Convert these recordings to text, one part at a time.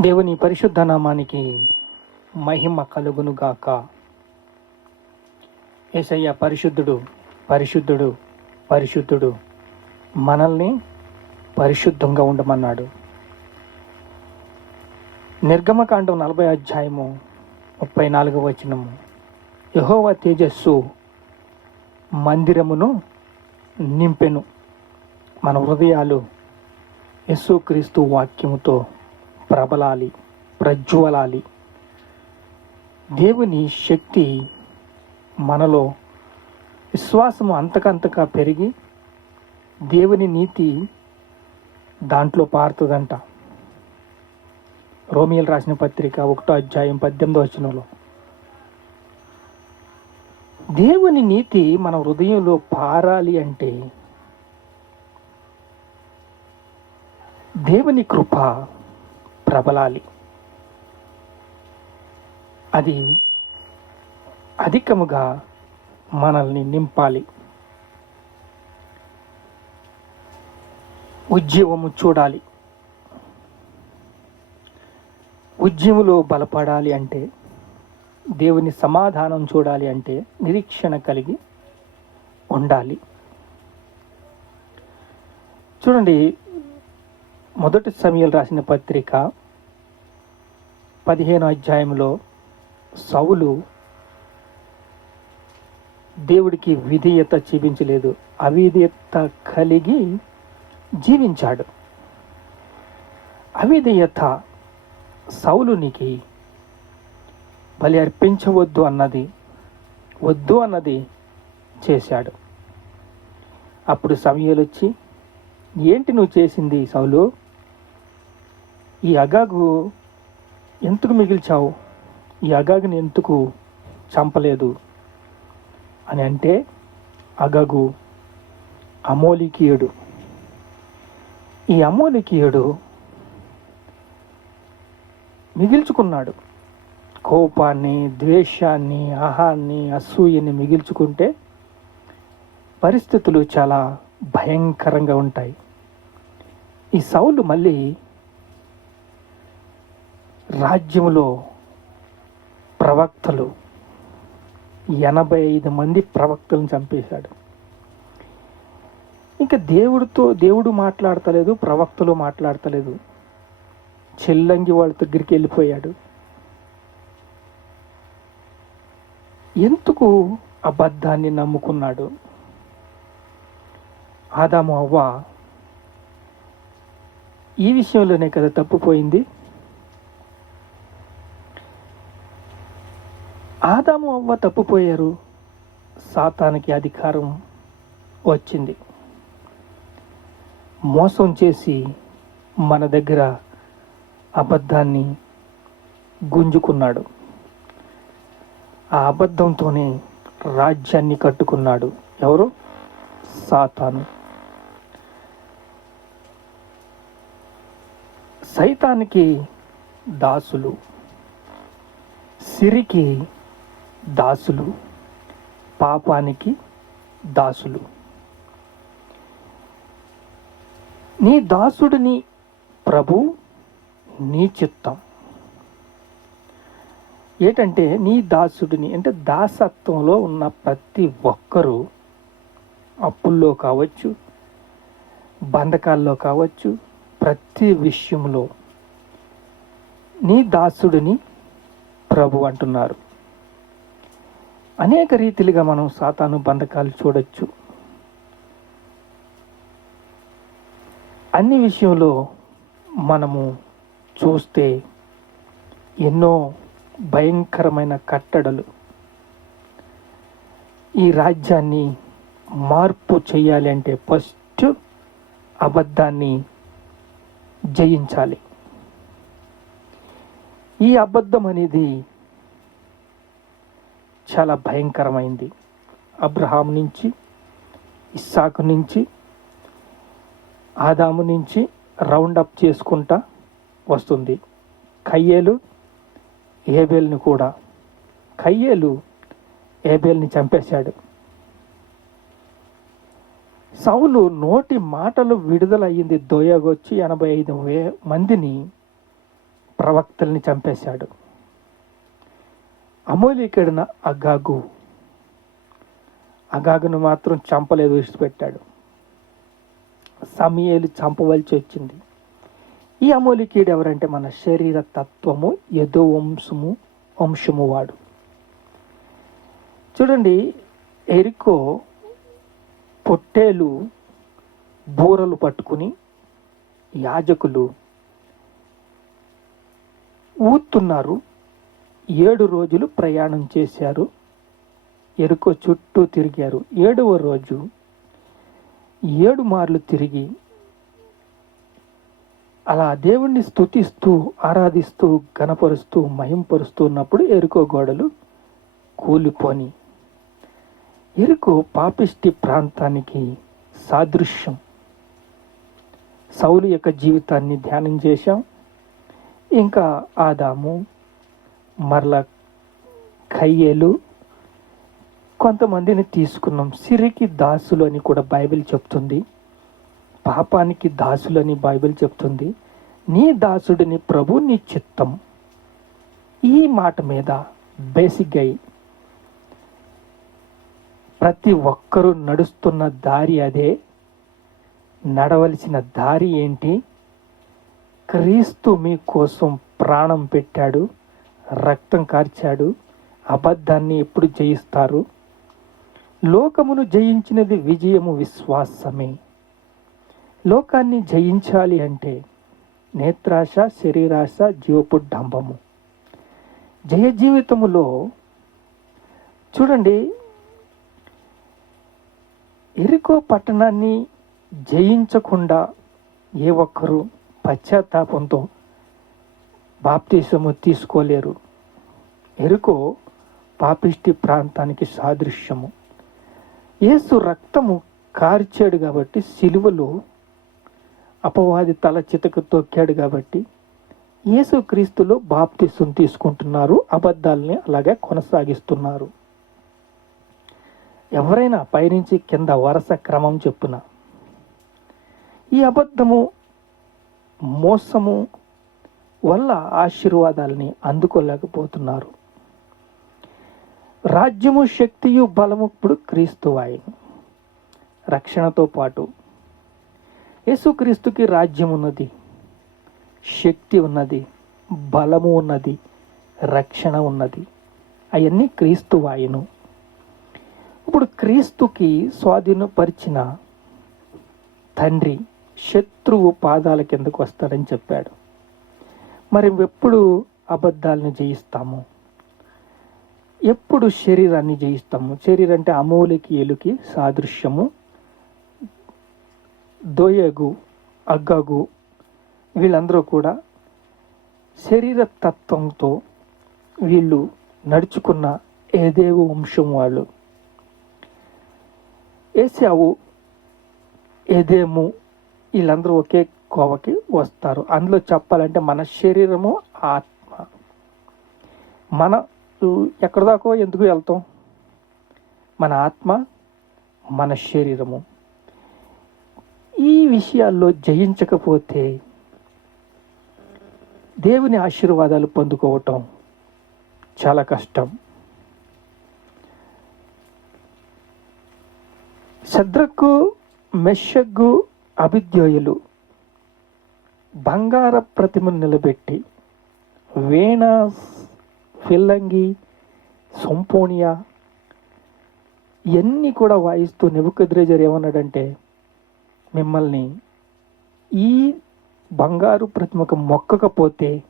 దేవుని పరిశుద్ధ నామానికి మహిమ కలుగును గాక ఏసయ్య పరిశుద్ధుడు పరిశుద్ధుడు పరిశుద్ధుడు మనల్ని పరిశుద్ధంగా ఉండమన్నాడు. నిర్గమకాండం నలభై అధ్యాయము ముప్పై నాలుగవ వచనము. యహోవ తేజస్సు మందిరమును నింపెను. మన హృదయాలు యేసుక్రీస్తు వాక్యముతో ప్రబలాలి ప్రజ్వలాలి. దేవుని శక్తి మనలో విశ్వాసము అంతకంతగా పెరిగి దేవుని నీతి దాంట్లో పారుతుందంట. రోమియల్ రాసిన పత్రిక ఒకటో అధ్యాయం పద్దెనిమిదో వచనంలో. దేవుని నీతి మన హృదయంలో పారాలి అంటే దేవుని కృప ప్రబలాలి. అది అధికముగా మనల్ని నింపాలి. ఉద్యమము చూడాలి. ఉద్యములో బలపడాలి అంటే దేవుని సమాధానం చూడాలి అంటే నిరీక్షణ కలిగి ఉండాలి. చూడండి మొదటి సమయాలు రాసిన పత్రిక పదిహేను అధ్యాయంలో సౌలు దేవుడికి విధేయత చూపించలేదు అవిధేయత కలిగి జీవించాడు. అవిధేయత సౌలునికి బలి అర్పించవద్దు అన్నది వద్దు అన్నది చేశాడు. అప్పుడు సమయాలు వచ్చి ఏంటి నువ్వు చేసింది సౌలు? ఈ అగాగు ఎందుకు మిగిల్చావు? ఈ అగాగుని ఎందుకు చంపలేదు? అని అంటే అగగు అమోలికీయుడు. ఈ అమోలికీయుడు మిగిల్చుకున్నాడు. కోపాన్ని ద్వేషాన్ని ఆహాన్ని అసూయని మిగిల్చుకుంటే పరిస్థితులు చాలా భయంకరంగా ఉంటాయి. ఈ సౌలు మళ్ళీ రాజ్యములో ప్రవక్తలు ఎనభై ఐదు మంది ప్రవక్తలను చంపేశాడు. ఇంకా దేవుడితో దేవుడు మాట్లాడతలేదు ప్రవక్తలు మాట్లాడతలేదు. చెల్లంగి వాళ్ళ దగ్గరికి వెళ్ళిపోయాడు. ఎందుకు అబద్ధాన్ని నమ్ముకున్నాడు? ఆదాము అవ్వ ఈ విషయంలోనే కదా తప్పిపోయింది. ఆదాము అవ్వ తప్పిపోయారు. సాతానికి అధికారం వచ్చింది. మోసం చేసి మన దగ్గర అబద్ధాన్ని గుంజుకున్నాడు. ఆ అబద్ధంతోనే రాజ్యాన్ని కట్టుకున్నాడు. ఎవరు? సాతాను. సైతానికి దాసులు. సిరికి దాసులు పాపానికి దాసులు. నీ దాసుడిని ప్రభు నీ చిత్తం. ఏంటంటే నీ దాసుడిని అంటే దాసత్వంలో ఉన్న ప్రతి ఒక్కరూ అప్పుల్లో కావచ్చు బంధకాల్లో కావచ్చు ప్రతి విషయంలో నీ దాసుడిని ప్రభు అంటున్నారు. అనేక రీతిలుగా మనం సాతాను బంధకాలు చూడొచ్చు. అన్ని విషయంలో మనము చూస్తే ఎన్నో భయంకరమైన కట్టడలు. ఈ రాజ్యాన్ని మార్పు చేయాలి అంటే ఫస్ట్ అబద్ధాన్ని జయించాలి. ఈ అబద్ధం అనేది చాలా భయంకరమైంది. అబ్రహాం నుంచి ఇస్సాకు నుంచి ఆదాము నుంచి రౌండ్ అప్ చేసుకుంటా వస్తుంది. కయ్యేలు ఏబేల్ని కూడా. కయ్యేలు ఏబేల్ని చంపేశాడు. సౌలు నోటి మాటలు విడుదలయ్యింది దోయగొచ్చి ఎనభై ఐదు వే మందిని ప్రవక్తల్ని చంపేశాడు. అమూలికడిన అగాగు. అగాగును మాత్రం చంపలేదు విడిచిపెట్టాడు. సమయలు చంపవలసి వచ్చింది. ఈ అమూలికీడు ఎవరంటే మన శరీర తత్వము యదో వంశము వంశము వాడు. చూడండి ఎరికో పొట్టేలు బూరలు పట్టుకుని యాజకులు ఊతున్నారు. ఏడు రోజులు ప్రయాణం చేశారు. ఎరుకో చుట్టూ తిరిగారు. ఏడవ రోజు ఏడు మార్లు తిరిగి అలా దేవుణ్ణి స్తుతిస్తూ ఆరాధిస్తూ గణపరుస్తూ మహింపరుస్తూ ఉన్నప్పుడు ఎరుకో గోడలు కూలిపోని. ఎరుకో పాపిష్టి ప్రాంతానికి సాదృశ్యం. సౌలు యొక్క జీవితాన్ని ధ్యానం చేశాం. ఇంకా ఆదాము మరల కయ్యేలు కొంతమందిని తీసుకున్నాం. సిరికి దాసులు అని కూడా బైబిల్ చెప్తుంది. పాపానికి దాసులు అని బైబిల్ చెప్తుంది. నీ దాసుడిని ప్రభు నీ చిత్తం. ఈ మాట మీద బేసిక్గా ప్రతి ఒక్కరూ నడుస్తున్న దారి అదే. నడవలసిన దారి ఏంటి? క్రీస్తు మీ కోసం ప్రాణం పెట్టాడు. రక్తం కార్చాడు. అబద్ధాన్ని ఎప్పుడు జయిస్తారు? లోకమును జయించినది విజయము విశ్వాసమే. లోకాన్ని జయించాలి అంటే నేత్రాశ శరీరాశ జీవపుడ్డంబము. జయ జీవితములో చూడండి ఎరుకో పట్టణాన్ని జయించకుండా ఏ ఒక్కరూ పశ్చాత్తాపంతో బాప్తీసము తీసుకోలేరు. ఎరుకో పాపిష్టి ప్రాంతానికి సాదృశ్యము. యేసు రక్తము కార్చాడు కాబట్టి సిలువలో అపవాది తల చితకు తొక్కాడు కాబట్టి యేసు క్రీస్తులు బాప్తిసం తీసుకుంటున్నారు అబద్ధాలని అలాగే కొనసాగిస్తున్నారు. ఎవరైనా పైనుంచి కింద వరుస క్రమం చెప్పున ఈ అబద్ధము మోసము వల్ల ఆశీర్వాదాలని అందుకోలేకపోతున్నారు. రాజ్యము శక్తియు బలము ఇప్పుడు క్రీస్తు రక్షణతో పాటు యేసుక్రీస్తుకి రాజ్యం ఉన్నది శక్తి ఉన్నది బలము ఉన్నది రక్షణ ఉన్నది. అవన్నీ క్రీస్తు వాయును. ఇప్పుడు క్రీస్తుకి స్వాధీనపరిచిన తండ్రి శత్రువు పాదాల కిందకు వస్తాడని చెప్పాడు. మరి ఎప్పుడు అబద్ధాలను జయిస్తాము? ఎప్పుడు శరీరాన్ని జయిస్తాము? శరీరం అంటే అమూలికి ఎలుకి సాదృశ్యము. దోయగు అగ్గగు వీళ్ళందరూ కూడా శరీర తత్వంతో వీళ్ళు నడుచుకున్న ఏదేవు వంశం వాళ్ళు? ఏసావు ఏదేము వీళ్ళందరూ ఒకే కోవకి వస్తారు. అందులో చెప్పాలంటే మన శరీరము ఆత్మ. మన ఎక్కడ దాకో ఎందుకు వెళ్తాం? మన ఆత్మ మన శరీరము. ఈ విషయాల్లో జయించకపోతే దేవుని ఆశీర్వాదాలు పొందుకోవటం చాలా కష్టం. శద్రకు మెషగ్గు అభిద్యోయులు బంగార ప్రతిమను నిలబెట్టి వీణ ఫిల్లంగి సొంపోనియా ఇవన్నీ కూడా వాయిస్తూ నెబుకద్రేజర్ ఏమన్నాడంటే మిమ్మల్ని ఈ బంగారు ప్రతిమకు మొక్కకపోతే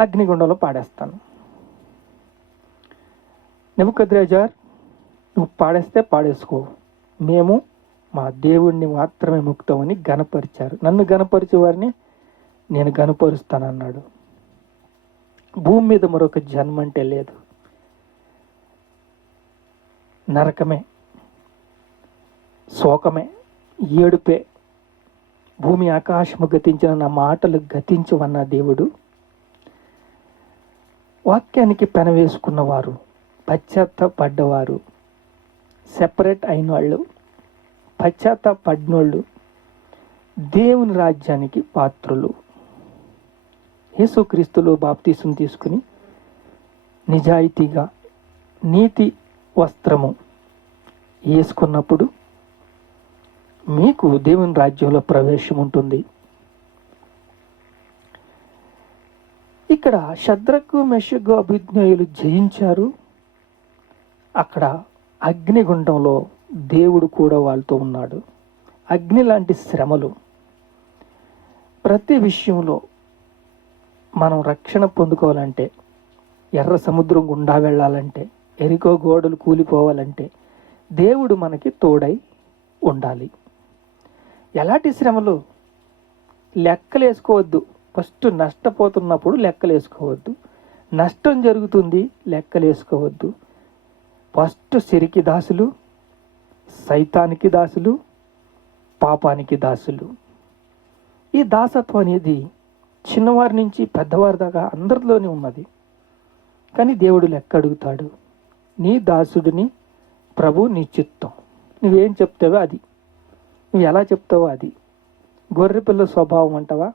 అగ్నిగుండంలో పాడేస్తాను. నెబుకద్రేజర్ నువ్వు పాడేస్తే పాడేసుకో. మేము మా దేవుణ్ణి మాత్రమే ముక్తామని గనపరిచారు నన్ను గనపరిచే వారిని నేను కనుపరుస్తానన్నాడు. భూమి మీద మరొక జన్మ అంటే లేదు. నరకమే శోకమే ఏడుపే భూమి ఆకాశము గతించిన నా మాటలు గతించవన్న దేవుడు వాక్యానికి పెనవేసుకున్నవారు పశ్చాత్తపడ్డవారు సెపరేట్ అయిన వాళ్ళు పశ్చాత్తపడినోళ్ళు దేవుని రాజ్యానికి పాత్రులు. యేసుక్రీస్తులో బాప్తీసం తీసుకుని నిజాయితీగా నీతి వస్త్రము వేసుకున్నప్పుడు మీకు దేవుని రాజ్యంలో ప్రవేశం ఉంటుంది. ఇక్కడ శద్రకు మెషగు అభిజ్ఞయులు జయించారు. అక్కడ అగ్నిగుండంలో దేవుడు కూడా వాళ్ళతో ఉన్నాడు. అగ్ని లాంటి శ్రమలు ప్రతి విషయంలో మనం రక్షణ పొందుకోవాలంటే ఎర్ర సముద్రం గుండా వెళ్ళాలంటే ఎరికో గోడలు కూలిపోవాలంటే దేవుడు మనకి తోడై ఉండాలి. ఎలాంటి శ్రమలు లెక్కలేసుకోవద్దు. ఫస్ట్ నష్టపోతున్నప్పుడు లెక్కలేసుకోవద్దు. నష్టం జరుగుతుంది లెక్కలేసుకోవద్దు. ఫస్ట్ సిరికి దాసులు సైతానికి దాసులు పాపానికి దాసులు. ఈ దాసత్వం అనేది చిన్నవారి నుంచి పెద్దవారి దాకా అందరిలోనే ఉన్నది. కానీ దేవుడు లెక్క అడుగుతాడు నీ దాసుడిని ప్రభు నీ చిత్తం. నువ్వేం చెప్తావో అది. నువ్వు ఎలా చెప్తావో అది. గొర్రెపిల్ల స్వభావం అంటావా?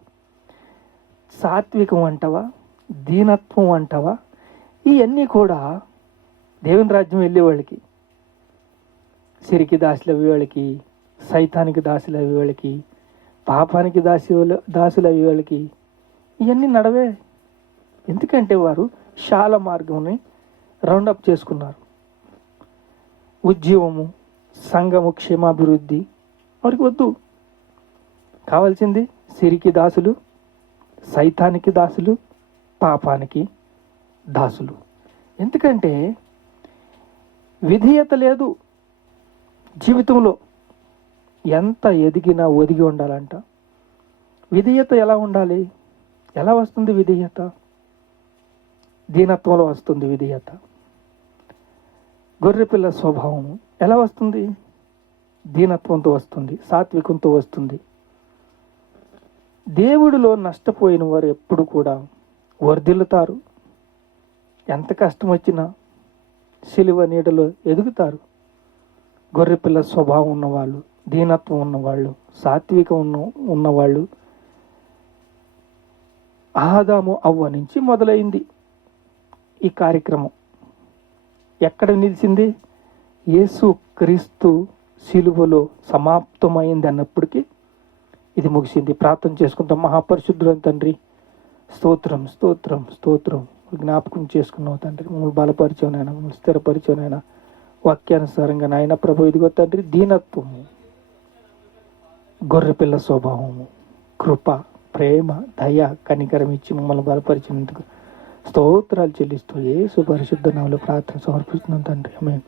సాత్వికం అంటావా? దీనత్వం అంటావా? ఇవన్నీ కూడా దేవుని రాజ్యం వెళ్ళే వాళ్ళకి సిరికి దాసులు అయ్యేవాళ్ళకి వాళ్ళకి సైతానికి దాసులు అయ్యేవాళ్ళకి వాళ్ళకి పాపానికి దాసి దాసులు అయ్యేవాళ్ళకి వాళ్ళకి ఇవన్నీ నడవే. ఎందుకంటే వారు శాల మార్గంని రౌండప్ చేసుకున్నారు. ఉద్యమము సంఘము క్షేమాభివృద్ధి వారికి వద్దు. కావాల్సింది సిరికి దాసులు సైతానికి దాసులు పాపానికి దాసులు. ఎందుకంటే విధేయత లేదు జీవితంలో. ఎంత ఎదిగినా ఒదిగి ఉండాలంట. విధేయత ఎలా ఉండాలి? ఎలా వస్తుంది విధేయత? దీనత్వంలో వస్తుంది విధేయత. గొర్రెపిల్ల స్వభావం ఎలా వస్తుంది? దీనత్వంతో వస్తుంది సాత్వికంతో వస్తుంది. దేవుడిలో నష్టపోయిన వారు ఎప్పుడు కూడా వర్ధిల్లుతారు. ఎంత కష్టం వచ్చినా సిలువ నీడలో ఎదుగుతారు. గొర్రెపిల్ల స్వభావం ఉన్నవాళ్ళు దీనత్వం ఉన్నవాళ్ళు సాత్వికం ఉన్న ఉన్నవాళ్ళు ఆదాము అవ్వ నుంచి మొదలైంది ఈ కార్యక్రమం. ఎక్కడ నిలిచింది? యేసు క్రీస్తు శిలువలో సమాప్తమైంది అన్నప్పటికీ ఇది ముగిసింది. ప్రార్థన చేసుకుంటాం. మహాపరిశుద్ధుడు తండ్రి స్తోత్రం స్తోత్రం స్తోత్రం. జ్ఞాపకం చేసుకున్నావు తండ్రి. మమ్మల్ని బలపరిచావు నాయన. మమ్మల్ని స్థిరపరిచావు నాయన. వాక్యానుసారంగా నాయన ప్రభు ఇదిగో తండ్రి దీనత్వము గొర్రెపిల్ల స్వభావము కృప ప్రేమ దయ కనికరం ఇచ్చి మమ్మల్ని బలపరిచినందుకు స్తోత్రాలు చెల్లిస్తూ ఏ సుపరిశుద్ధ నామలో ప్రార్థన సమర్పిస్తున్నాం తండ్రి. మేము